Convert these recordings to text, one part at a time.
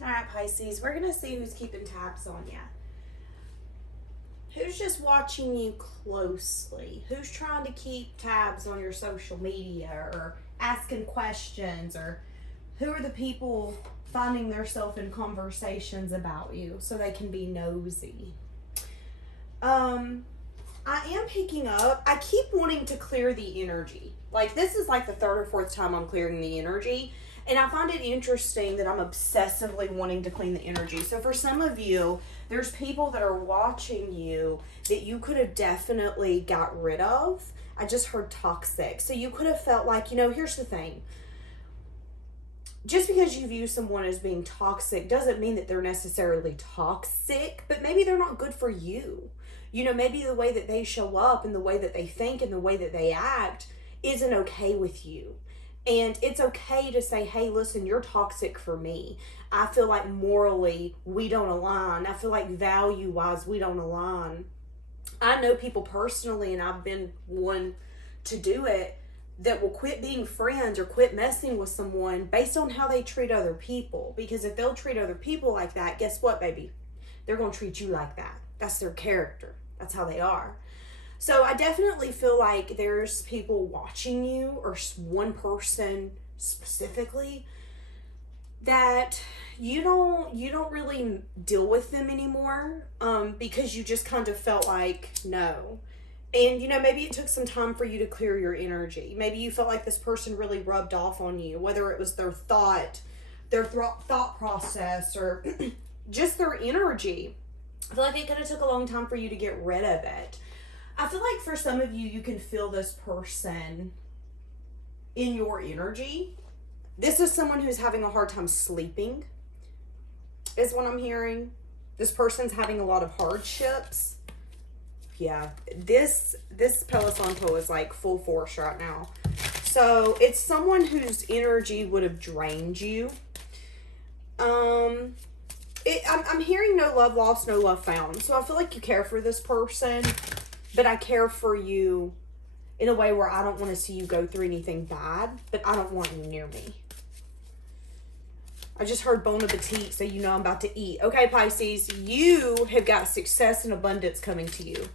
All right, Pisces, we're going to see who's keeping tabs on you. Who's just watching you closely? Who's trying to keep tabs on your social media or asking questions? Or who are the people finding themselves in conversations about you so they can be nosy? I am picking up, I keep wanting to clear the energy. Like, this is like the third or fourth time I'm clearing the energy. And I find it interesting that I'm obsessively wanting to clean the energy. So for some of you, there's people that are watching you that you could have definitely got rid of. I just heard toxic. So you could have felt like, here's the thing. Just because you view someone as being toxic doesn't mean that they're necessarily toxic, but maybe they're not good for you. Maybe the way that they show up and the way that they think and the way that they act isn't okay with you. And it's okay to say, hey, listen, you're toxic for me. I feel like morally we don't align. I feel like value-wise we don't align. I know people personally, and I've been one to do it, that will quit being friends or quit messing with someone based on how they treat other people. Because if they'll treat other people like that, guess what, baby? They're going to treat you like that. That's their character. That's how they are. So I definitely feel like there's people watching you, or one person specifically, that you don't really deal with them anymore, because you just kind of felt like no. And maybe it took some time for you to clear your energy. Maybe you felt like this person really rubbed off on you, whether it was their thought process, or just their energy. I feel like it could have took a long time for you to get rid of it. I feel like for some of you, you can feel this person in your energy. This is someone who's having a hard time sleeping, is what I'm hearing. This person's having a lot of hardships. Yeah, this Pelisanto is like full force right now. So it's someone whose energy would have drained you. I'm hearing no love lost, no love found. So I feel like you care for this person, but I care for you in a way where I don't want to see you go through anything bad, but I don't want you near me. I just heard bon appetit, so I'm about to eat. Okay, Pisces, you have got success and abundance coming to you.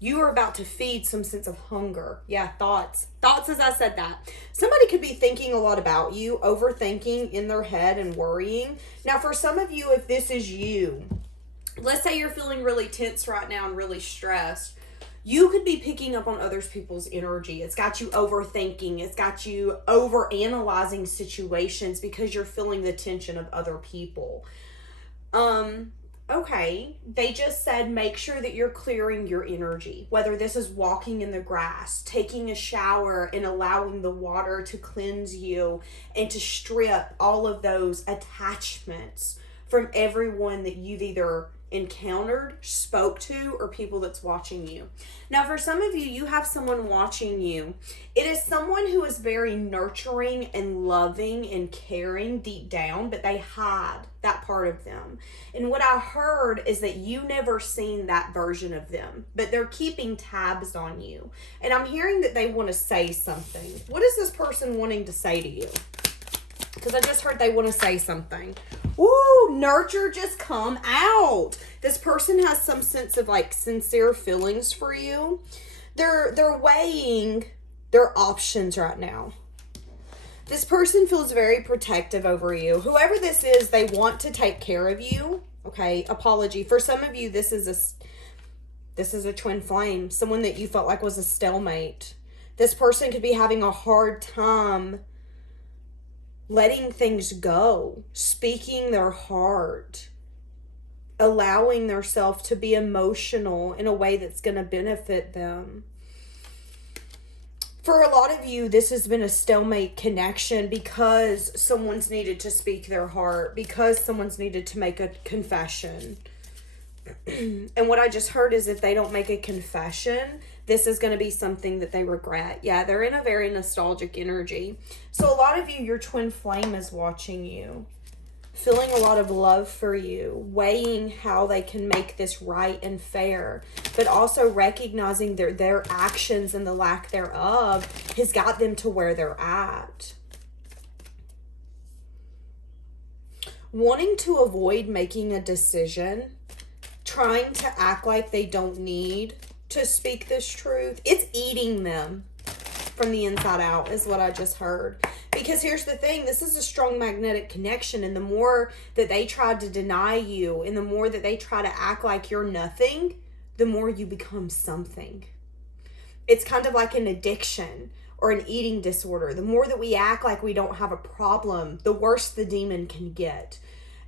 You are about to feed some sense of hunger. Yeah, thoughts. Thoughts as I said that. Somebody could be thinking a lot about you, overthinking in their head and worrying. Now, for some of you, if this is you, let's say you're feeling really tense right now and really stressed. You could be picking up on other people's energy. It's got you overthinking. It's got you overanalyzing situations because you're feeling the tension of other people. Okay, they just said make sure that you're clearing your energy. Whether this is walking in the grass, taking a shower, and allowing the water to cleanse you and to strip all of those attachments from everyone that you've either encountered, spoke to, or people that's watching you. Now, for some of you, you have someone watching you. It is someone who is very nurturing and loving and caring deep down, but they hide that part of them. And what I heard is that you never seen that version of them, but they're keeping tabs on you. And I'm hearing that they want to say something. What is this person wanting to say to you? Because I just heard they want to say something. Ooh, nurture just come out. This person has some sense of like sincere feelings for you. They're weighing their options right now. This person feels very protective over you. Whoever this is, they want to take care of you. Okay, apology. For some of you, this is a twin flame. Someone that you felt like was a stalemate. This person could be having a hard time letting things go, speaking their heart, allowing themselves to be emotional in a way that's going to benefit them. For a lot of you, this has been a stalemate connection because someone's needed to speak their heart, because someone's needed to make a confession. And what I just heard is if they don't make a confession, this is going to be something that they regret. Yeah, they're in a very nostalgic energy. So a lot of you, your twin flame is watching you, feeling a lot of love for you, weighing how they can make this right and fair, but also recognizing their actions and the lack thereof has got them to where they're at. wanting to avoid making a decision, trying to act like they don't need to speak this truth. It's eating them from the inside out is what I just heard. Because here's the thing, this is a strong magnetic connection, and the more that they try to deny you and the more that they try to act like you're nothing, the more you become something. It's kind of like an addiction or an eating disorder. The more that we act like we don't have a problem, the worse the demon can get.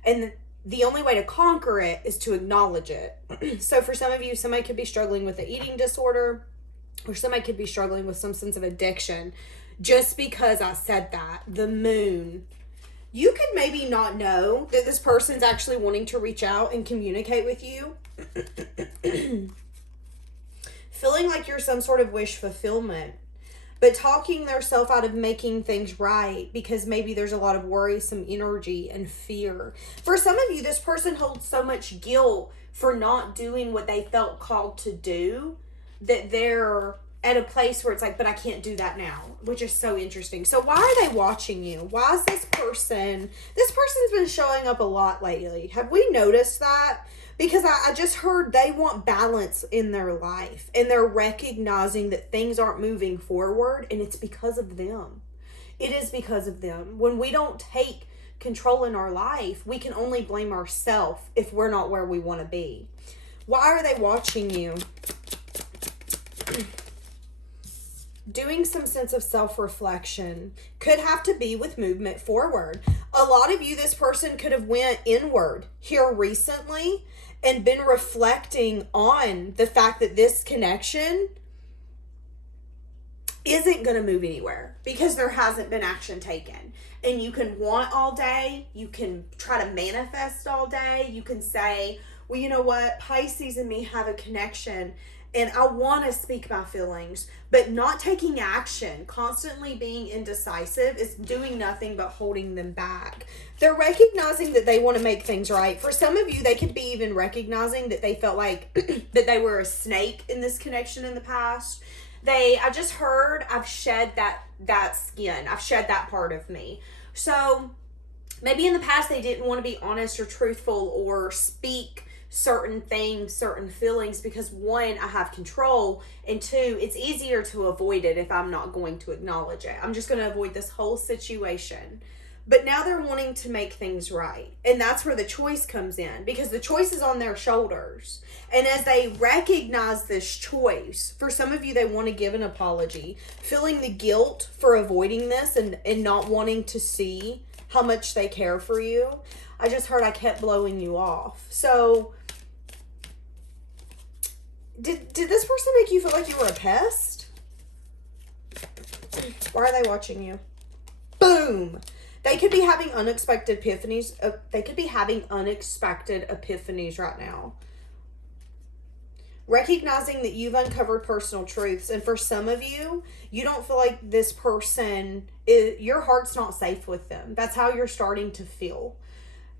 And the only way to conquer it is to acknowledge it. So for some of you, somebody could be struggling with an eating disorder, or somebody could be struggling with some sense of addiction. Just because I said that, the moon, you could maybe not know that this person's actually wanting to reach out and communicate with you. Feeling like you're some sort of wish fulfillment, but talking themselves out of making things right because maybe there's a lot of worrisome energy and fear. For some of you, this person holds so much guilt for not doing what they felt called to do that they're at a place where it's like, but I can't do that now, which is so interesting. So why are they watching you? Why is this person's been showing up a lot lately. Have we noticed that? Because I just heard they want balance in their life, and they're recognizing that things aren't moving forward, and it's because of them. It is because of them. When we don't take control in our life, we can only blame ourselves if we're not where we want to be. Why are they watching you? Doing some sense of self-reflection. Could have to be with movement forward. A lot of you, this person could have went inward here recently and been reflecting on the fact that this connection isn't going to move anywhere because there hasn't been action taken. And you can want all day. You can try to manifest all day. You can say, well, you know what? Pisces and me have a connection, and I want to speak my feelings, but not taking action, constantly being indecisive is doing nothing but holding them back. They're recognizing that they want to make things right. For some of you, they could be even recognizing that they felt like that they were a snake in this connection in the past. I just heard, I've shed that skin. I've shed that part of me. So maybe in the past, they didn't want to be honest or truthful or speak certain things, certain feelings, because one, I have control, and two, it's easier to avoid it if I'm not going to acknowledge it. I'm just going to avoid this whole situation. But now they're wanting to make things right. And that's where the choice comes in, because the choice is on their shoulders. And as they recognize this choice, for some of you, they want to give an apology, feeling the guilt for avoiding this and not wanting to see how much they care for you. I just heard I kept blowing you off. So did this person make you feel like you were a pest? Why are they watching you? Boom. They could be having unexpected epiphanies. They could be having unexpected epiphanies right now. Recognizing that you've uncovered personal truths. And for some of you, you don't feel like this person, your heart's not safe with them. That's how you're starting to feel.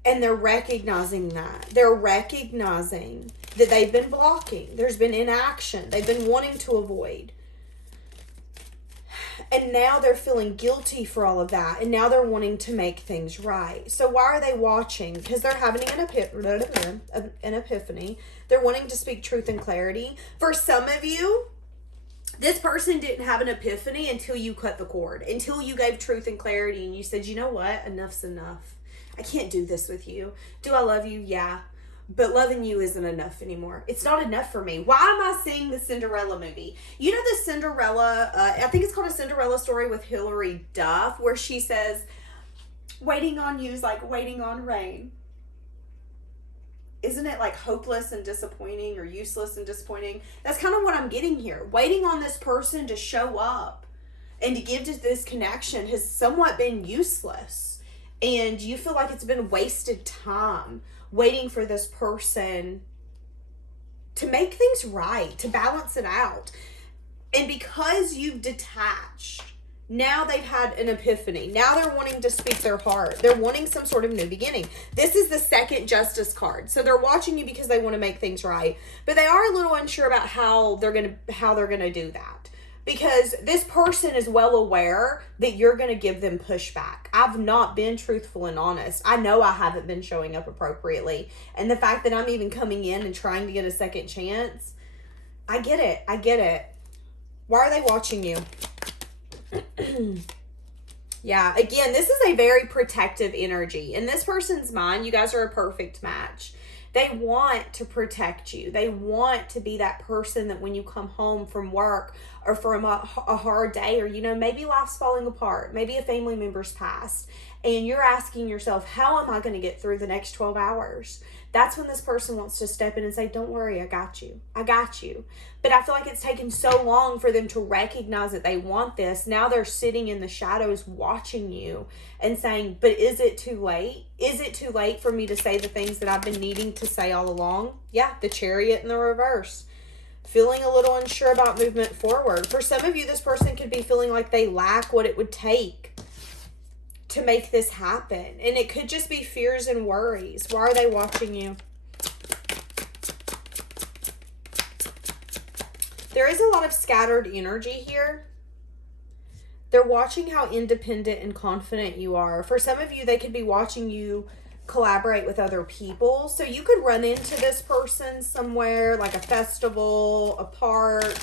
And they're recognizing that. They're recognizing that they've been blocking. There's been inaction. They've been wanting to avoid. And now they're feeling guilty for all of that. And now they're wanting to make things right. So why are they watching? Because they're having an epiphany. They're wanting to speak truth and clarity. For some of you, this person didn't have an epiphany until you cut the cord. Until you gave truth and clarity and you said, you know what? Enough's enough. I can't do this with you. Do I love you? Yeah. But loving you isn't enough anymore. It's not enough for me. Why am I seeing the Cinderella movie? You know the Cinderella, I think it's called A Cinderella Story with Hilary Duff, where she says, waiting on you is like waiting on rain. Isn't it like hopeless and disappointing, or useless and disappointing? That's kind of what I'm getting here. Waiting on this person to show up and to give to this connection has somewhat been useless. And you feel like it's been wasted time waiting for this person to make things right, to balance it out. And because you've detached, now they've had an epiphany. Now they're wanting to speak their heart. They're wanting some sort of new beginning. This is the second Justice card. So they're watching you because they want to make things right. But they are a little unsure about how they're gonna do that. Because this person is well aware that you're going to give them pushback. I've not been truthful and honest. I know I haven't been showing up appropriately. And the fact that I'm even coming in and trying to get a second chance, I get it. I get it. Why are they watching you? Yeah, again, this is a very protective energy. In this person's mind, you guys are a perfect match. They want to protect you. They want to be that person that when you come home from work or from a hard day, or, you know, maybe life's falling apart, maybe a family member's passed, and you're asking yourself, how am I going to get through the next 12 hours? That's when this person wants to step in and say, don't worry, I got you. I got you. But I feel like it's taken so long for them to recognize that they want this. Now they're sitting in the shadows watching you and saying, but is it too late? Is it too late for me to say the things that I've been needing to say all along? Yeah, the Chariot in the reverse. Feeling a little unsure about movement forward. For some of you, this person could be feeling like they lack what it would take to make this happen. And it could just be fears and worries. Why are they watching you? There is a lot of scattered energy here. They're watching how independent and confident you are. For some of you, they could be watching you collaborate with other people. So you could run into this person somewhere, like a festival, a park.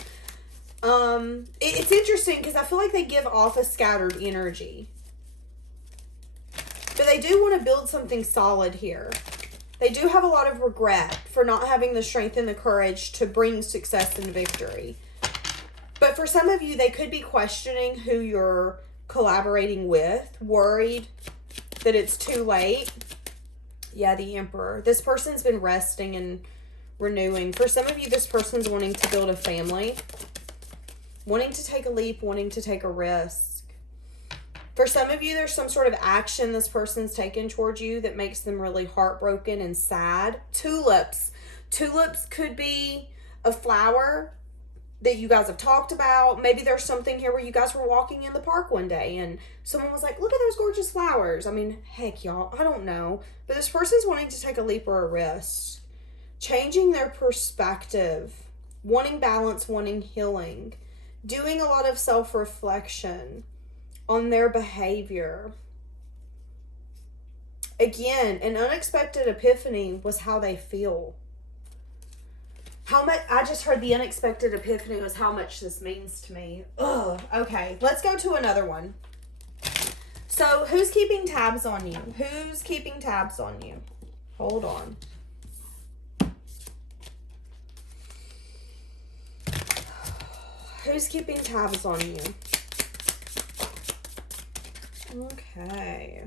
It's interesting because I feel like they give off a scattered energy. But they do want to build something solid here. They do have a lot of regret for not having the strength and the courage to bring success and victory. But for some of you, they could be questioning who you're collaborating with, worried that it's too late. Yeah, the Emperor. This person's been resting and renewing. For some of you, this person's wanting to build a family, wanting to take a leap, wanting to take a risk. For some of you, there's some sort of action this person's taken towards you that makes them really heartbroken and sad. Tulips. Tulips could be a flower that you guys have talked about. Maybe there's something here where you guys were walking in the park one day and someone was like, look at those gorgeous flowers. I mean, heck, y'all, I don't know. But this person's wanting to take a leap or a risk. Changing their perspective. Wanting balance, wanting healing. Doing a lot of self-reflection on their behavior. Again, an unexpected epiphany was how they feel. How much, I just heard the unexpected epiphany was how much this means to me. Ugh, okay, let's go to another one. So, who's keeping tabs on you? Who's keeping tabs on you? Hold on. Who's keeping tabs on you? Okay.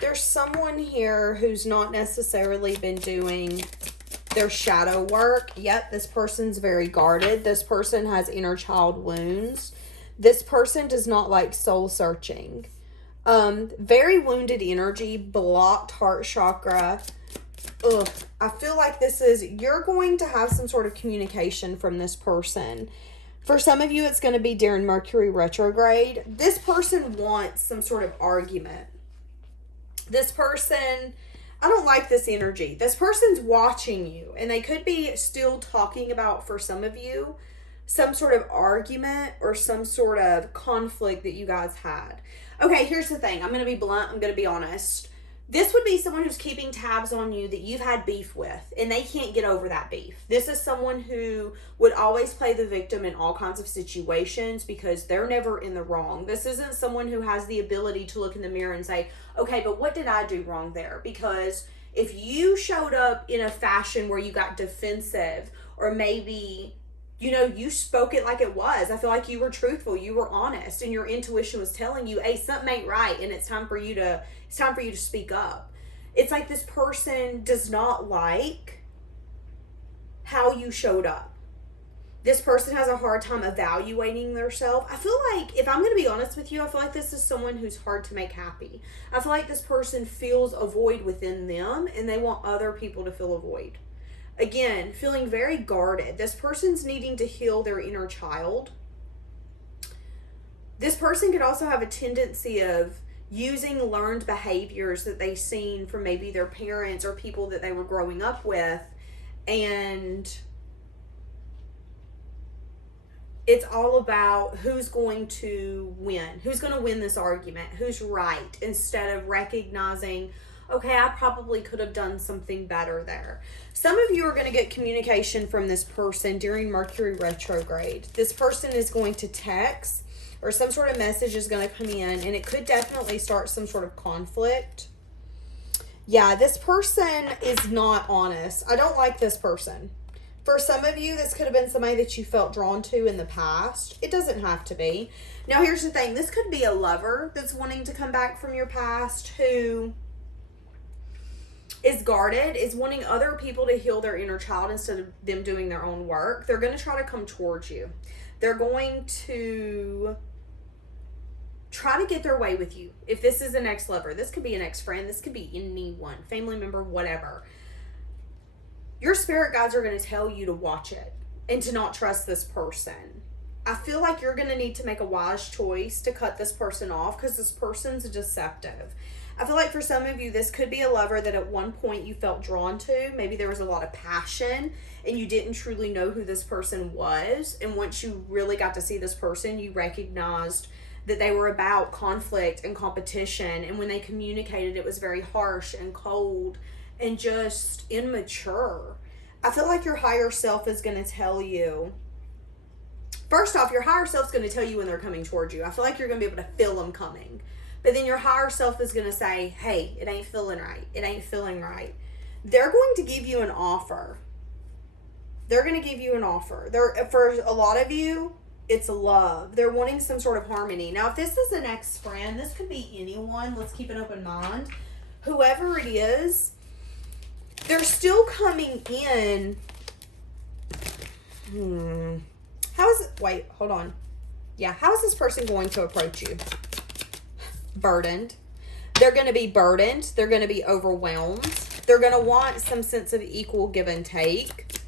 There's someone here who's not necessarily been doing their shadow work. Yep, this person's very guarded. This person has inner child wounds. This person does not like soul searching. Very wounded energy, blocked heart chakra. Ugh, I feel like this is, you're going to have some sort of communication from this person. For some of you, it's going to be during Mercury retrograde. This person wants some sort of argument. This person, I don't like this energy. This person's watching you, and they could be still talking about, for some of you, some sort of argument or some sort of conflict that you guys had. Okay, here's the thing. I'm going to be blunt. I'm going to be honest. This would be someone who's keeping tabs on you that you've had beef with, and they can't get over that beef. This is someone who would always play the victim in all kinds of situations because they're never in the wrong. This isn't someone who has the ability to look in the mirror and say, okay, but what did I do wrong there? Because if you showed up in a fashion where you got defensive, or maybe, you know, you spoke it like it was. I feel like you were truthful, you were honest, and your intuition was telling you, hey, something ain't right, and it's time for you to speak up. It's like this person does not like how you showed up. This person has a hard time evaluating themselves. I feel like, if I'm going to be honest with you, I feel like this is someone who's hard to make happy. I feel like this person feels a void within them, and they want other people to fill a void. Again, feeling very guarded. This person's needing to heal their inner child. This person could also have a tendency of using learned behaviors that they've seen from maybe their parents or people that they were growing up with, and It's all about who's going to win. Who's going to win this argument? Who's right? Instead of recognizing, okay, I probably could have done something better there. Some of you are going to get communication from this person during Mercury retrograde. This person is going to text, or some sort of message is going to come in, and it could definitely start some sort of conflict. Yeah, this person is not honest. I don't like this person. For some of you, this could have been somebody that you felt drawn to in the past. It doesn't have to be. Now, here's the thing. This could be a lover that's wanting to come back from your past who is guarded, is wanting other people to heal their inner child instead of them doing their own work. They're going to try to come towards you. They're going to try to get their way with you. If this is an ex-lover, this could be an ex-friend, this could be anyone, family member, whatever. Your spirit guides are going to tell you to watch it and to not trust this person. I feel like you're going to need to make a wise choice to cut this person off because this person's deceptive. I feel like for some of you, this could be a lover that at one point you felt drawn to. Maybe there was a lot of passion and you didn't truly know who this person was. And once you really got to see this person, you recognized that they were about conflict and competition. And when they communicated, it was very harsh and cold and just immature. I feel like your higher self is going to tell you, first off, your higher self's going to tell you when they're coming towards you. I feel like you're going to be able to feel them coming. But then your higher self is going to say, hey, it ain't feeling right. It ain't feeling right. They're going to give you an offer. They're going to give you an offer. For a lot of you, it's love. They're wanting some sort of harmony. Now, if this is an ex-friend, this could be anyone. Let's keep an open mind. Whoever it is, they're still coming in. How is it? Wait, hold on. Yeah, how is this person going to approach you? Burdened. They're going to be burdened. They're going to be overwhelmed. They're going to want some sense of equal give and take.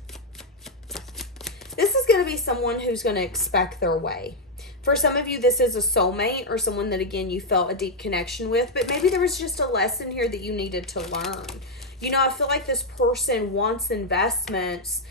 This is going to be someone who's going to expect their way. For some of you, this is a soulmate or someone that, again, you felt a deep connection with, but maybe there was just a lesson here that you needed to learn. You know, I feel like this person wants investments.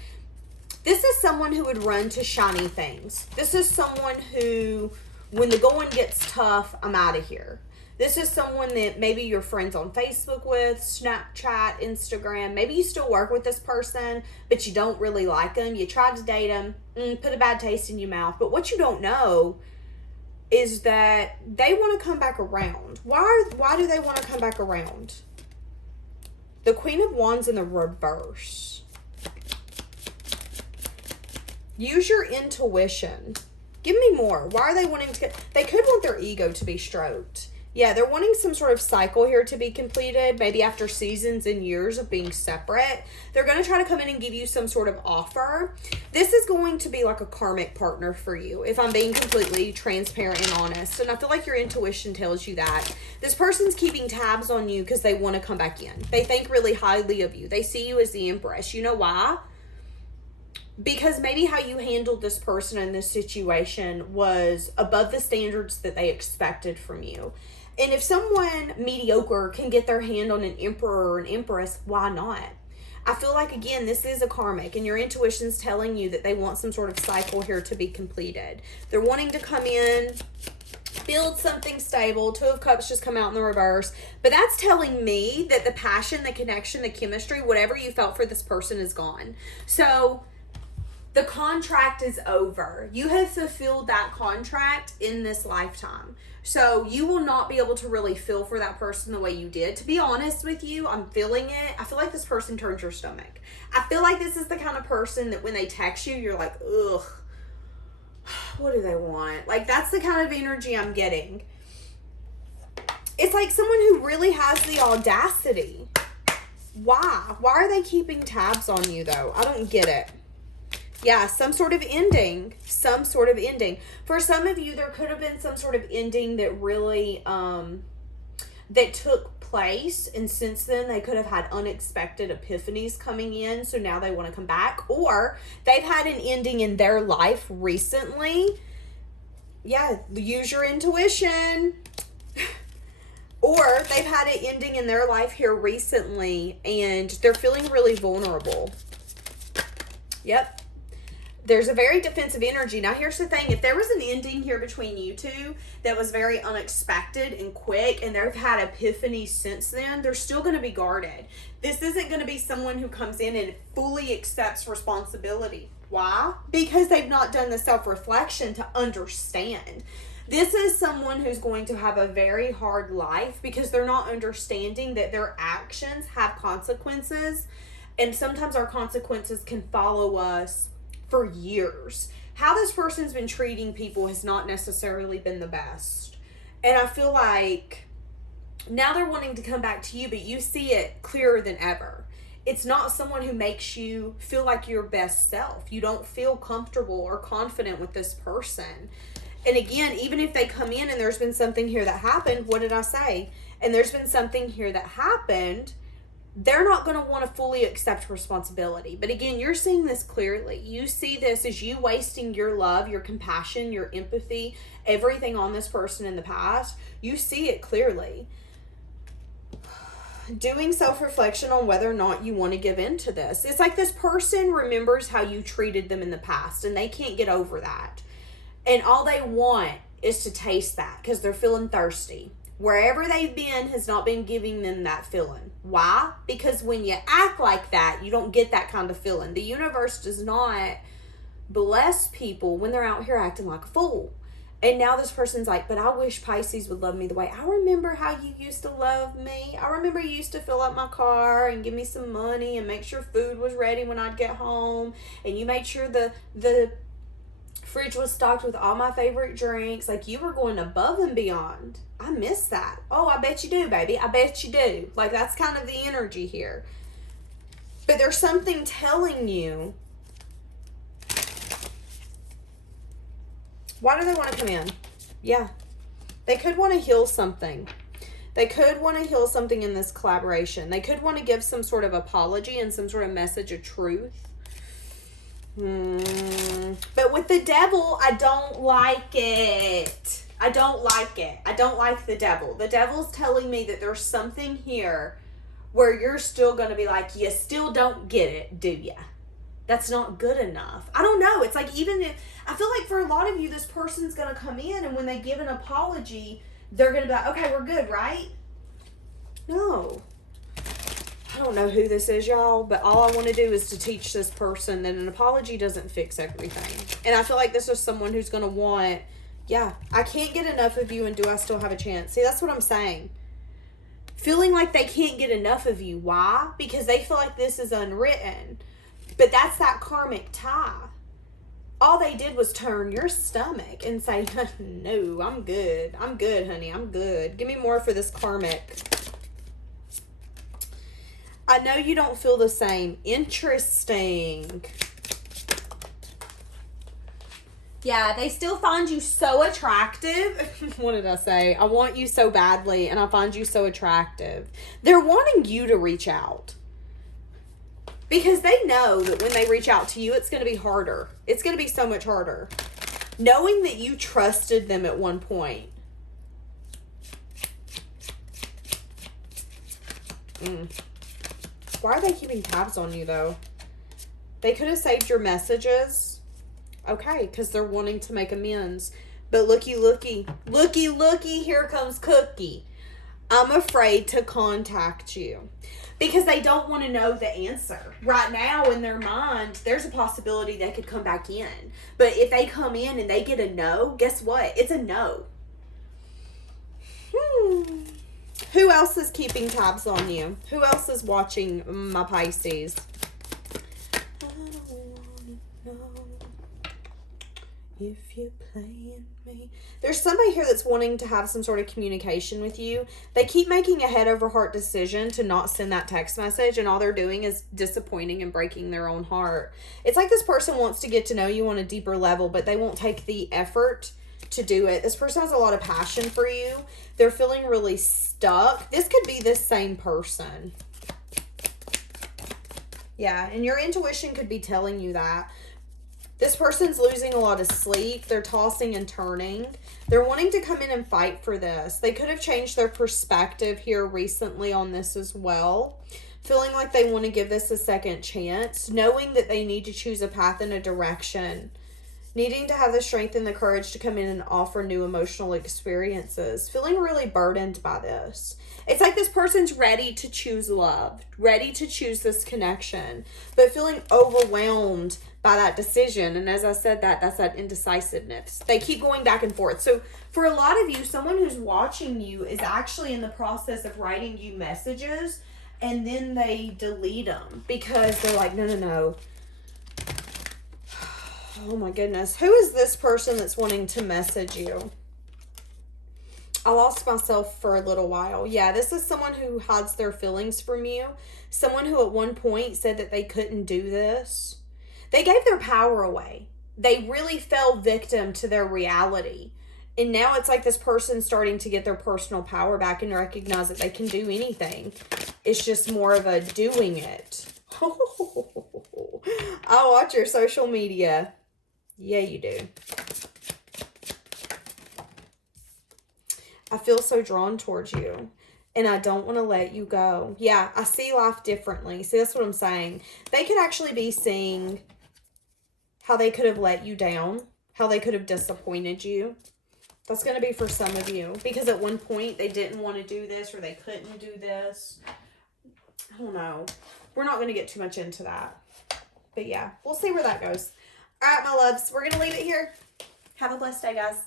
This is someone who would run to shiny things. This is someone who, when the going gets tough, I'm out of here. This is someone that maybe you're friends on Facebook with, Snapchat, Instagram. Maybe you still work with this person, but you don't really like them. You tried to date them, put a bad taste in your mouth. But what you don't know is that they want to come back around. Why do they want to come back around? The Queen of Wands in the reverse. Use your intuition. Give me more. Why are they wanting to they could want their ego to be stroked. Yeah, they're wanting some sort of cycle here to be completed, maybe after seasons and years of being separate. They're going to try to come in and give you some sort of offer. This is going to be like a karmic partner for you, if I'm being completely transparent and honest. And I feel like your intuition tells you that. This person's keeping tabs on you because they want to come back in. They think really highly of you. They see you as the Empress. You know why? Because maybe how you handled this person in this situation was above the standards that they expected from you. And if someone mediocre can get their hand on an emperor or an empress, why not? I feel like, again, this is a karmic, and your intuition's telling you that they want some sort of cycle here to be completed. They're wanting to come in, build something stable. Two of Cups just come out in the reverse. But that's telling me that the passion, the connection, the chemistry, whatever you felt for this person is gone. So the contract is over. You have fulfilled that contract in this lifetime. So you will not be able to really feel for that person the way you did. To be honest with you, I'm feeling it. I feel like this person turns your stomach. I feel like this is the kind of person that when they text you, you're like, ugh, what do they want? Like, that's the kind of energy I'm getting. It's like someone who really has the audacity. Why? Why are they keeping tabs on you, though? I don't get it. Yeah, some sort of ending. Some sort of ending. For some of you, there could have been some sort of ending that really, that took place. And since then, they could have had unexpected epiphanies coming in. So now they want to come back. Or they've had an ending in their life recently. Yeah, use your intuition. Or they've had an ending in their life here recently. And they're feeling really vulnerable. Yep. There's a very defensive energy. Now, here's the thing. If there was an ending here between you two that was very unexpected and quick, and they've had epiphanies since then, they're still going to be guarded. This isn't going to be someone who comes in and fully accepts responsibility. Why? Because they've not done the self-reflection to understand. This is someone who's going to have a very hard life because they're not understanding that their actions have consequences. And sometimes our consequences can follow us for years. How this person's been treating people has not necessarily been the best. And I feel like now they're wanting to come back to you, but you see it clearer than ever. It's not someone who makes you feel like your best self. You don't feel comfortable or confident with this person. And again, even if they come in and there's been something here that happened, what did I say? And there's been something here that happened, they're not going to want to fully accept responsibility. But again, you're seeing this clearly. You see this as you wasting your love, your compassion, your empathy, everything on this person in the past. You see it clearly. Doing self-reflection on whether or not you want to give in to this. It's like this person remembers how you treated them in the past and they can't get over that. And all they want is to taste that because they're feeling thirsty. Wherever they've been has not been giving them that feeling. Why? Because when you act like that, you don't get that kind of feeling. The universe does not bless people when they're out here acting like a fool. And now this person's like, but I wish Pisces would love me the way I remember how you used to love me. I remember you used to fill up my car and give me some money and make sure food was ready when I'd get home. And you made sure the fridge was stocked with all my favorite drinks. Like, you were going above and beyond. I miss that. Oh, I bet you do, baby. I bet you do. Like, that's kind of the energy here. But there's something telling you. Why do they want to come in? Yeah. They could want to heal something. They could want to heal something in this collaboration. They could want to give some sort of apology and some sort of message of truth. But with the devil, I don't like it. I don't like it. I don't like the devil. The devil's telling me that there's something here where you're still going to be like, you still don't get it, do ya? That's not good enough. I don't know. It's like, even if, I feel like for a lot of you, this person's going to come in and when they give an apology, they're going to be like, okay, we're good, right? No. I don't know who this is, y'all, but all I want to do is to teach this person that an apology doesn't fix everything. And I feel like this is someone who's going to want, yeah, I can't get enough of you and do I still have a chance? See, that's what I'm saying. Feeling like they can't get enough of you. Why? Because they feel like this is unwritten. But that's that karmic tie. All they did was turn your stomach and say, no, I'm good. I'm good, honey. I'm good. Give me more for this karmic. I know you don't feel the same. Interesting. Yeah, they still find you so attractive. What did I say? I want you so badly, and I find you so attractive. They're wanting you to reach out. Because they know that when they reach out to you, it's going to be harder. It's going to be so much harder. Knowing that you trusted them at one point. Why are they keeping tabs on you, though? They could have saved your messages. Okay, because they're wanting to make amends. But looky, here comes Cookie. I'm afraid to contact you. Because they don't want to know the answer. Right now, in their mind, there's a possibility they could come back in. But if they come in and they get a no, guess what? It's a no. Who else is keeping tabs on you? Who else is watching my Pisces? I don't want to know if you're playing me. There's somebody here that's wanting to have some sort of communication with you. They keep making a head over heart decision to not send that text message, and all they're doing is disappointing and breaking their own heart. It's like this person wants to get to know you on a deeper level, but they won't take the effort to do it. This person has a lot of passion for you. They're feeling really stuck. This could be this same person. Yeah, and your intuition could be telling you that. This person's losing a lot of sleep. They're tossing and turning. They're wanting to come in and fight for this. They could have changed their perspective here recently on this as well. Feeling like they want to give this a second chance. Knowing that they need to choose a path and a direction. Needing to have the strength and the courage to come in and offer new emotional experiences. Feeling really burdened by this. It's like this person's ready to choose love. Ready to choose this connection. But feeling overwhelmed by that decision. And as I said, that's that indecisiveness. They keep going back and forth. So for a lot of you, someone who's watching you is actually in the process of writing you messages. And then they delete them. Because they're like, no. Oh my goodness. Who is this person that's wanting to message you? I lost myself for a little while. Yeah, this is someone who hides their feelings from you. Someone who at one point said that they couldn't do this. They gave their power away. They really fell victim to their reality. And now it's like this person starting to get their personal power back and recognize that they can do anything. It's just more of a doing it. I watch your social media. Yeah, you do. I feel so drawn towards you. And I don't want to let you go. Yeah, I see life differently. See, that's what I'm saying. They could actually be seeing how they could have let you down. How they could have disappointed you. That's going to be for some of you. Because at one point, they didn't want to do this or they couldn't do this. I don't know. We're not going to get too much into that. But yeah, we'll see where that goes. All right, my loves, we're going to leave it here. Have a blessed day, guys.